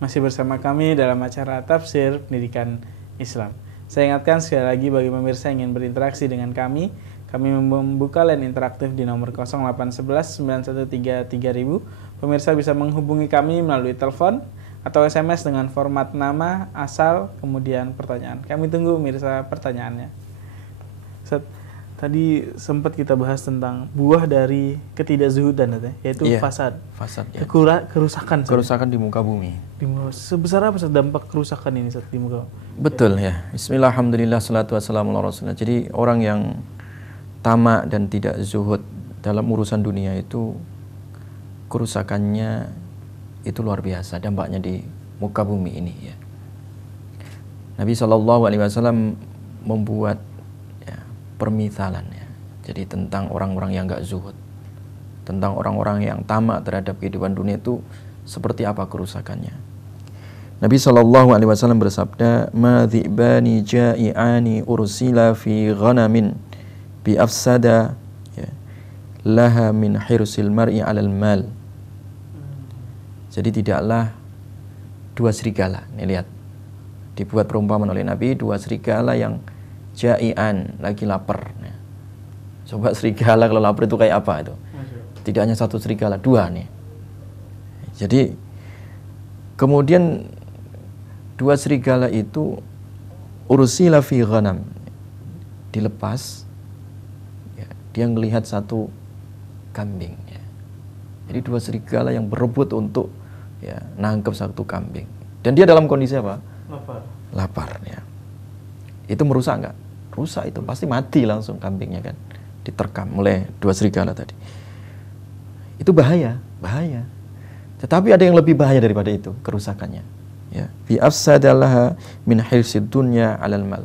Masih bersama kami dalam acara Tafsir Pendidikan Islam. Saya ingatkan sekali lagi bagi pemirsa yang ingin berinteraksi dengan kami membuka line interaktif di nomor 0811 913 3000. Pemirsa bisa menghubungi kami melalui telepon atau SMS dengan format nama, asal, kemudian pertanyaan. Kami tunggu pemirsa pertanyaannya. Ustaz, tadi sempat kita bahas tentang buah dari ketidakzuhudan, yaitu fasad. Fasad, ya. Kerusakan. Kerusakan di muka bumi. Sebesar apa dampak kerusakan ini di muka? Betul ya. Bismillah, alhamdulillah, salatu wassalamu ala rasulillah. Jadi orang yang tamak dan tidak zuhud dalam urusan dunia itu kerusakannya itu luar biasa dampaknya di muka bumi ini ya. Nabi SAW membuat permisalan ya. Jadi tentang orang-orang yang enggak zuhud, tentang orang-orang yang tamak terhadap kehidupan dunia itu seperti apa kerusakannya. Nabi SAW bersabda, "Ma dhi'bani ja'i'ani ursila fi ghanamin bi afsada ya, laha min hirsil mar'i 'alal mal." Jadi tidaklah dua serigala, nih lihat, dibuat perumpamaan oleh Nabi, dua serigala yang ja'ian, lagi lapar. Coba serigala kalau lapar itu kayak apa itu? Tidak hanya satu serigala, dua nih. Jadi kemudian dua serigala itu ursila fi ghanam, dilepas ya, dia melihat satu kambing ya. Jadi dua serigala yang berebut untuk ya nangkep satu kambing, dan dia dalam kondisi apa? Lapar ya. Itu merusak enggak? Rusak, itu pasti mati langsung kambingnya kan, diterkam oleh dua serigala tadi. Itu bahaya. Tetapi ada yang lebih bahaya daripada itu kerusakannya ya. Fi afsadalaha min hirsid dunya 'alal mal.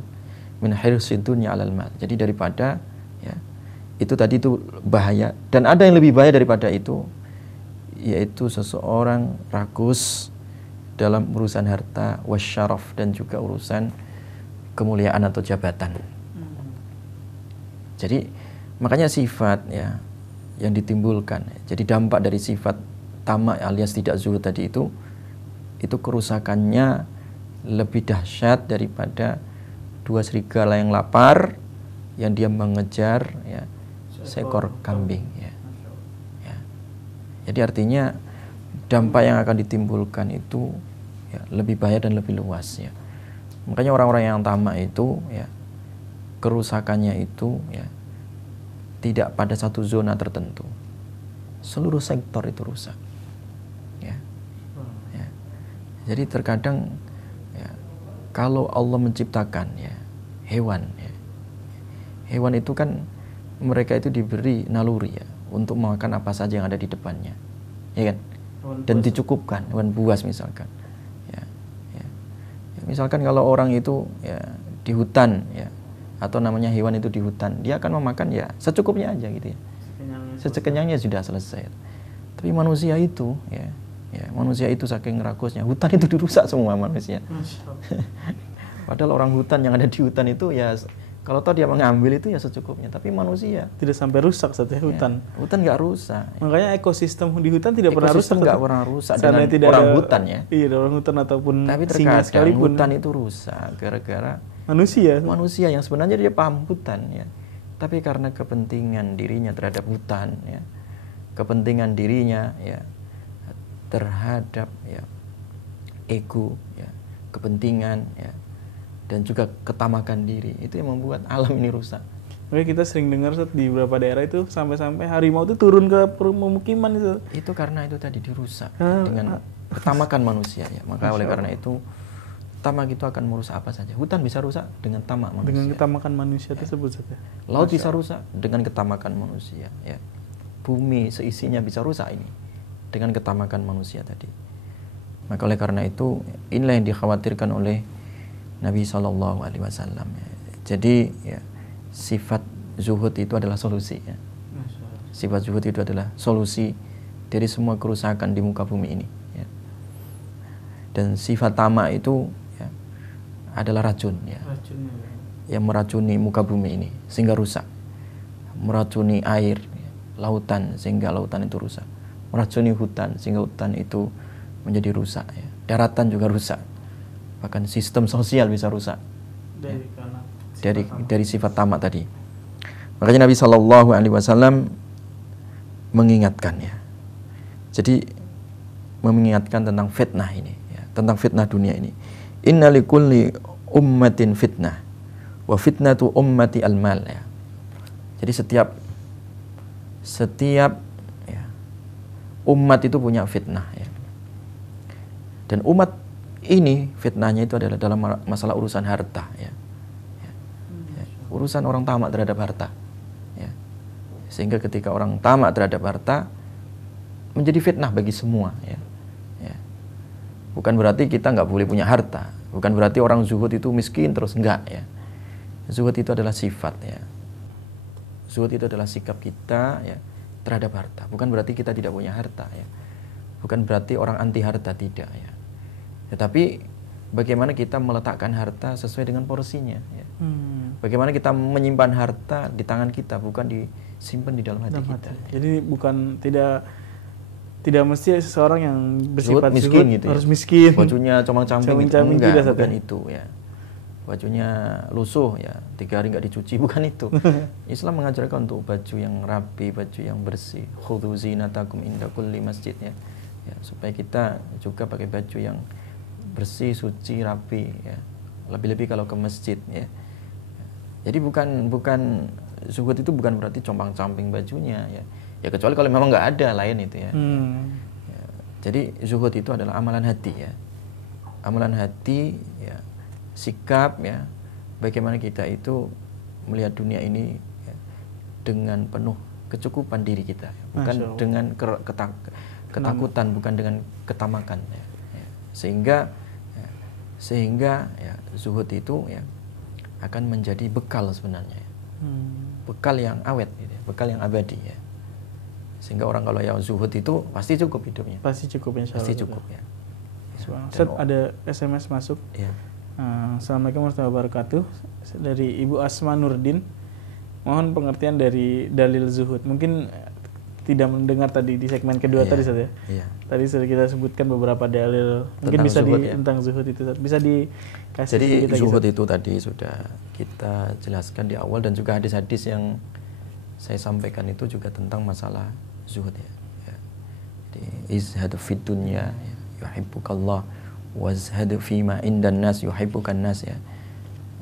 Min hirsid dunya 'alal mal. Jadi daripada ya, itu tadi itu bahaya, dan ada yang lebih bahaya daripada itu, yaitu seseorang rakus dalam urusan harta wasyaraf, dan juga urusan kemuliaan atau jabatan. Jadi makanya sifat ya yang ditimbulkan, jadi dampak dari sifat tamak alias tidak zuhud tadi itu kerusakannya lebih dahsyat daripada dua serigala yang lapar yang dia mengejar ya seekor kambing ya. Jadi artinya dampak yang akan ditimbulkan itu ya lebih bahaya dan lebih luas ya. Makanya orang-orang yang tamak itu ya kerusakannya itu ya tidak pada satu zona tertentu. Seluruh sektor itu rusak. Ya. Jadi terkadang ya, kalau Allah menciptakan ya hewan ya. Hewan itu kan mereka itu diberi naluri ya untuk makan apa saja yang ada di depannya. Ya kan? Dan dicukupkan, hewan buas misalkan. Misalkan kalau orang itu ya di hutan ya, atau namanya hewan itu di hutan, dia akan memakan ya secukupnya aja gitu ya. Sekenyangnya sudah selesai. Tapi manusia itu ya manusia itu saking rakusnya, hutan itu dirusak semua manusia. Padahal orang hutan yang ada di hutan itu ya kalau toh dia mengambil itu ya secukupnya, tapi manusia tidak sampai rusak satu hutan. Ya, hutan nggak rusak. Makanya ekosistem di hutan tidak pernah rusak. Nggak pernah rusak dengan orang hutan ya. Iya, orang hutan ataupun tapi singa sekalipun. Hutan itu rusak gara-gara manusia yang sebenarnya dia paham hutan ya. Tapi karena kepentingan dirinya terhadap hutan ya, kepentingan dirinya ya terhadap ya ego ya, kepentingan ya, dan juga ketamakan diri, itu yang membuat alam ini rusak. Makanya kita sering dengar di beberapa daerah itu sampai-sampai harimau itu turun ke pemukiman itu. Itu karena itu tadi dirusak dengan ketamakan manusia ya. Maka oleh karena itu tamak itu akan merusak apa saja. Hutan bisa rusak dengan tamak manusia. Dengan ketamakan manusia tersebut saja. Laut bisa rusak dengan ketamakan manusia ya. Bumi seisinya bisa rusak ini dengan ketamakan manusia tadi. Maka oleh karena itu inilah yang dikhawatirkan oleh Nabi SAW. Jadi ya, sifat zuhud itu adalah solusi ya. Sifat zuhud itu adalah solusi dari semua kerusakan di muka bumi ini ya. Dan sifat tamak itu ya, adalah racun ya. Yang meracuni muka bumi ini sehingga rusak. Meracuni air ya, lautan sehingga lautan itu rusak. Meracuni hutan sehingga hutan itu menjadi rusak ya. Daratan juga rusak. Bahkan sistem sosial bisa rusak dari sifat tamak tadi. Makanya Nabi Shallallahu Alaihi Wasallam mengingatkan ya. Jadi mengingatkan tentang fitnah ini, ya, tentang fitnah dunia ini. Inna likulli ummatin fitnah, wa fitnatu ummati al-mal ya. Jadi setiap ya, umat itu punya fitnah ya. Dan umat ini fitnahnya itu adalah dalam masalah urusan harta ya. Urusan orang tamak terhadap harta ya. Sehingga ketika orang tamak terhadap harta menjadi fitnah bagi semua ya. Bukan berarti kita nggak boleh punya harta, bukan berarti orang zuhud itu miskin terus, enggak ya. Zuhud itu adalah sifat ya. Zuhud itu adalah sikap kita ya terhadap harta. Bukan berarti kita tidak punya harta ya. Bukan berarti orang anti harta, tidak ya. Tetapi bagaimana kita meletakkan harta sesuai dengan porsinya ya. Bagaimana kita menyimpan harta di tangan kita, bukan disimpan di dalam hati kita. Ya. Jadi bukan tidak mesti seseorang yang bersifat miskin zuhud gitu harus ya. miskin. Bajunya comang-camping gitu. Enggak, bukan itu ya. Bajunya lusuh ya, 3 hari nggak dicuci, bukan itu. Islam mengajarkan untuk baju yang rapi, baju yang bersih. Khudhu zinatakum inda kulli masjid ya. Supaya kita juga pakai baju yang bersih, suci, rapi ya. Lebih-lebih kalau ke masjid ya. Jadi bukan zuhud itu bukan berarti compang-camping bajunya ya. Ya kecuali kalau memang nggak ada lain itu ya. Ya. Jadi zuhud itu adalah amalan hati ya. Amalan hati ya, sikap ya. Bagaimana kita itu melihat dunia ini ya, dengan penuh kecukupan diri kita, ya. Bukan dengan ketakutan, bukan dengan ketamakan ya. Sehingga ya, zuhud itu ya akan menjadi bekal sebenarnya ya. Bekal yang awet gitu ya, bekal yang abadi ya. Sehingga orang kalau yang zuhud itu pasti cukup hidupnya. Pasti cukup insya Allah. Pasti cukup ya. Ustaz, ada SMS masuk. Ya. Assalamualaikum warahmatullahi wabarakatuh. Dari Ibu Asma Nurdin. Mohon pengertian dari dalil zuhud. Mungkin tidak mendengar tadi di segmen kedua tadi Ustaz ya. Iya. Tadi sudah kita sebutkan beberapa dalil. Mungkin Tentang bisa zuhud, ya? tentang zuhud itu bisa dikasih. Jadi kita zuhud itu tadi sudah kita jelaskan di awal, dan juga hadis-hadis yang saya sampaikan itu juga tentang masalah zuhud ya. Jadi izhadu fid dunya yuhibbukallah wazhadu fima indan nas yuhibbukan nas ya.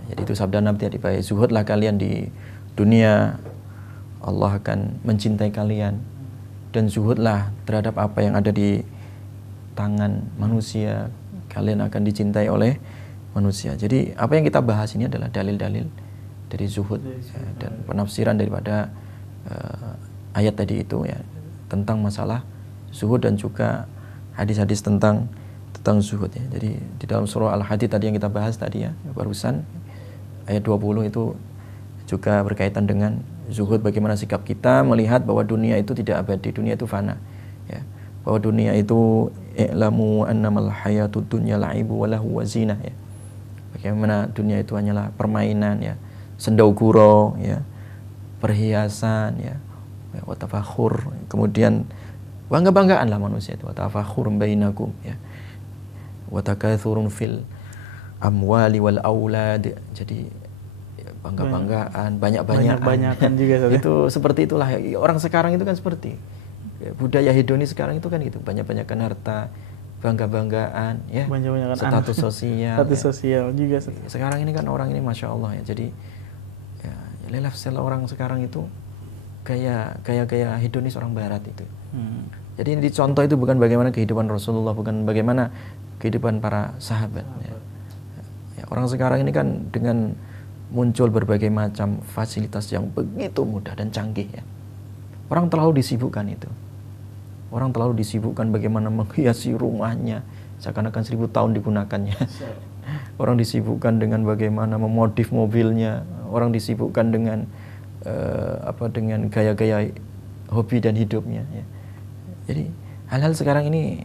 Jadi itu sabda Nabi tadi, baik zuhudlah kalian di dunia, Allah akan mencintai kalian, dan zuhudlah terhadap apa yang ada di tangan manusia, kalian akan dicintai oleh manusia. Jadi apa yang kita bahas ini adalah dalil-dalil dari zuhud ya, dan penafsiran daripada ayat tadi itu ya, tentang masalah zuhud, dan juga hadis-hadis tentang zuhud ya. Jadi di dalam surah Al-Hadid tadi yang kita bahas tadi ya, barusan ayat 20 itu juga berkaitan dengan zuhud, bagaimana sikap kita melihat bahwa dunia itu tidak abadi, dunia itu fana ya. Bahwa dunia itu i'lamu annamal hayatud dunya la'ibu wa lahu wa zinah ya. Bagaimana dunia itu hanyalah permainan ya, sendau gurau ya, perhiasan ya, wa tafakhur, kemudian bangga-banggaan lah manusia itu, wa tafakhur bainakum ya, wa takathurun fil amwali wal aulad. Jadi bangga-banggaan, banyak-banyakan juga itu seperti itulah orang sekarang itu kan, seperti budaya hedonis sekarang itu kan gitu, banyak-banyakan harta, bangga-banggaan ya, banyak-banyakan status sosial status sosial juga sekarang ini kan. Orang ini masya Allah ya, jadi ya, lifestyle orang sekarang itu kayak hedonis orang barat itu. Jadi ini dicontoh itu bukan bagaimana kehidupan Rasulullah, bukan bagaimana kehidupan para sahabat ya. Ya, orang sekarang ini kan dengan muncul berbagai macam fasilitas yang begitu mudah dan canggih ya, orang terlalu disibukkan itu. Orang terlalu disibukkan bagaimana menghiasi rumahnya seakan-akan 1000 tahun digunakannya. Orang disibukkan dengan bagaimana memodif mobilnya. Orang disibukkan dengan dengan gaya-gaya hobi dan hidupnya ya. Jadi hal-hal sekarang ini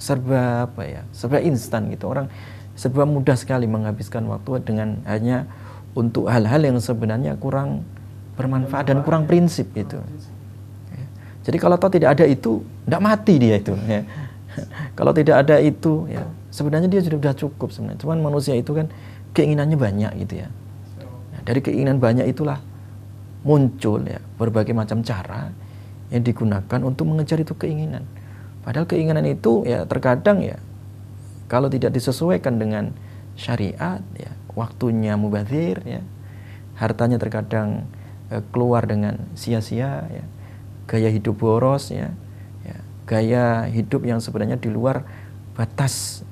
serba serba instan gitu. Orang serba mudah sekali menghabiskan waktu dengan hanya untuk hal-hal yang sebenarnya kurang bermanfaat dan kurang prinsip gitu. Jadi kalau toh tidak ada itu, tidak mati dia itu ya. Kalau tidak ada itu ya sebenarnya dia sudah cukup sebenarnya. Cuman manusia itu kan keinginannya banyak gitu ya. Nah, dari keinginan banyak itulah muncul ya berbagai macam cara yang digunakan untuk mengejar itu keinginan. Padahal keinginan itu ya terkadang ya kalau tidak disesuaikan dengan syariat ya waktunya mubazir ya, hartanya terkadang keluar dengan sia-sia ya, gaya hidup boros ya, gaya hidup yang sebenarnya di luar batas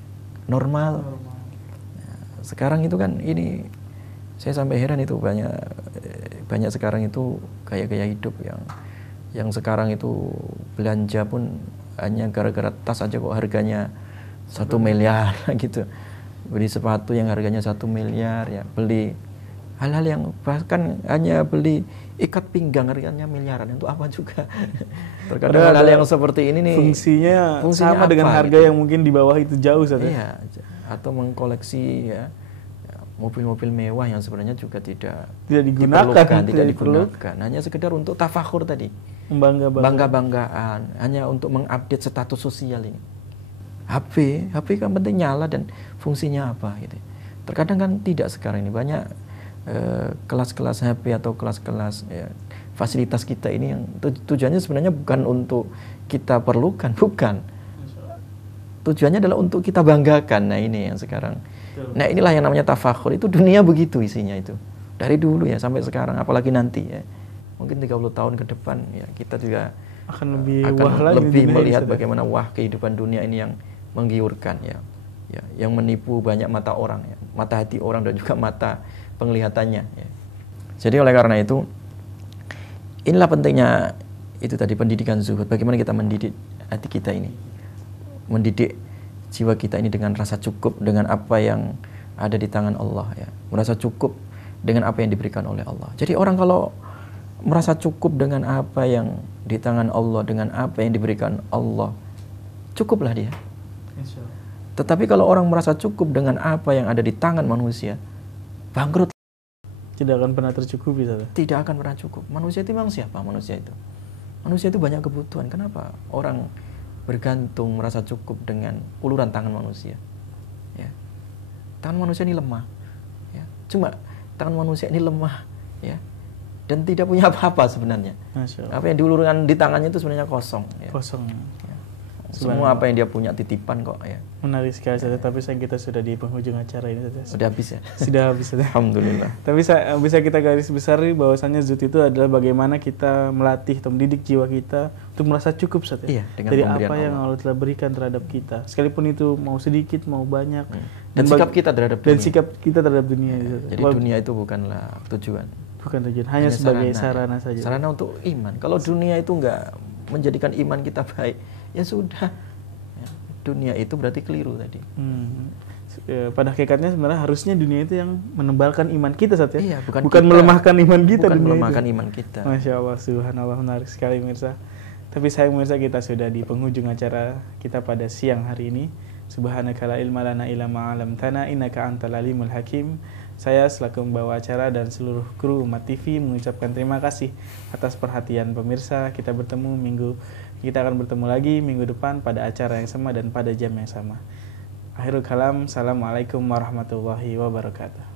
normal. Nah, sekarang itu kan ini saya sampai heran itu banyak sekarang itu gaya-gaya hidup yang sekarang itu belanja pun hanya gara-gara tas aja kok harganya 1 miliar gitu. Beli sepatu yang harganya 1 miliar ya, beli hal-hal yang bahkan hanya beli ikat pinggang harganya miliaran, untuk apa juga. Terkadang hal-hal yang seperti ini nih fungsinya sama dengan harga gitu, yang mungkin di bawah itu jauh saja. Iya, atau mengkoleksi ya mobil-mobil mewah yang sebenarnya juga tidak digunakan, hanya sekedar untuk tafakhur tadi, bangga-banggaan, hanya untuk mengupdate status sosial ini. HP kan penting nyala dan fungsinya apa gitu. Terkadang kan tidak, sekarang ini banyak kelas-kelas HP atau kelas-kelas ya, fasilitas kita ini yang tujuannya sebenarnya bukan untuk kita perlukan, bukan. Tujuannya adalah untuk kita banggakan. Nah ini yang sekarang. Nah inilah yang namanya tafakhur. Itu dunia begitu isinya itu. Dari dulu ya sampai sekarang, apalagi nanti ya. Mungkin 30 tahun ke depan ya kita juga akan lebih melihat bagaimana wah kehidupan dunia ini yang menggiurkan ya. Yang menipu banyak mata orang ya, mata hati orang dan juga mata penglihatannya ya. Jadi oleh karena itu inilah pentingnya itu tadi pendidikan zuhud. Bagaimana kita mendidik hati kita ini, mendidik jiwa kita ini dengan rasa cukup dengan apa yang ada di tangan Allah ya, merasa cukup dengan apa yang diberikan oleh Allah. Jadi orang kalau merasa cukup dengan apa yang di tangan Allah, dengan apa yang diberikan Allah, cukuplah dia. Tetapi kalau orang merasa cukup dengan apa yang ada di tangan manusia, bangkrut. Tidak akan pernah tercukupi. Tidak akan pernah cukup. Manusia itu memang siapa? Manusia itu banyak kebutuhan. Kenapa orang bergantung merasa cukup dengan uluran tangan manusia? Ya. Tangan manusia ini lemah. Ya. Cuma tangan manusia ini lemah, ya, dan tidak punya apa-apa sebenarnya. Apa yang diulurkan di tangannya itu sebenarnya kosong. Ya. Kosong. Ya. Semua apa yang dia punya titipan kok ya. Menarik sekali saja, tapi sayang kita sudah di penghujung acara ini saja. Sudah habis ya? Sudah habis saja. Alhamdulillah. Tapi bisa kita garis besari bahwasannya zuhud itu adalah bagaimana kita melatih atau mendidik jiwa kita untuk merasa cukup saja. Iya, dari apa yang Allah telah berikan terhadap kita. Sekalipun itu mau sedikit, mau banyak. Dan sikap kita terhadap dunia. Dan sikap kita terhadap dunia. Ya, jadi dunia itu bukanlah tujuan. Bukan tujuan, hanya sebagai sarana saja. Sarana untuk iman. Kalau dunia itu enggak menjadikan iman kita baik, ya sudah. Dunia itu berarti keliru tadi. Pada hakikatnya sebenarnya harusnya dunia itu yang menebalkan iman kita saat ya. Iya, bukan melemahkan iman kita. Bukan melemahkan iman kita. Masya Allah, subhanallah, menarik sekali pemirsa. Tapi sayang pemirsa, kita sudah di penghujung acara kita pada siang hari ini. Subhanaka la ilma lana illa ma 'allamtana innaka antal alimul hakim. Saya selaku pembawa acara dan seluruh kru Umat TV mengucapkan terima kasih atas perhatian pemirsa. Kita akan bertemu lagi minggu depan pada acara yang sama dan pada jam yang sama. Akhirul kalam, assalamualaikum warahmatullahi wabarakatuh.